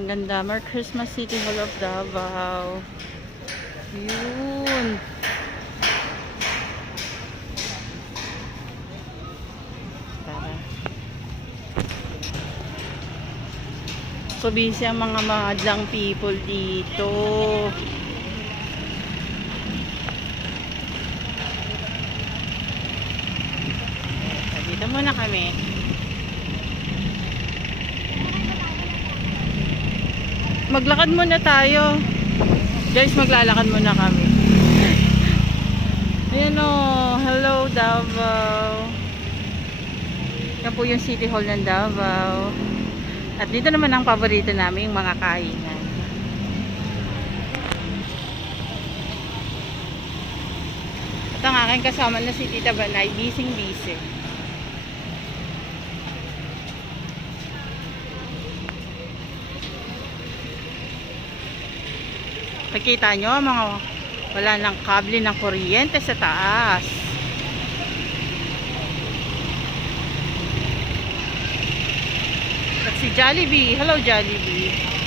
Ang ganda. Merry Christmas City Hall of Davao. Yun. Tara. So busy ang mga madlang people dito. Dito muna kami. Maglakad muna tayo. Guys, maglalakad muna kami. Ayan o. Hello, Davao. Yan po yung City Hall ng Davao. At dito naman ang paborito namin, yung mga kainan. At ang aking kasama na si Tita Banay, busy-busy. Nakikita nyo, mga wala ng kable ng kuryente sa taas. At si Jollibee. Hello, Jollibee.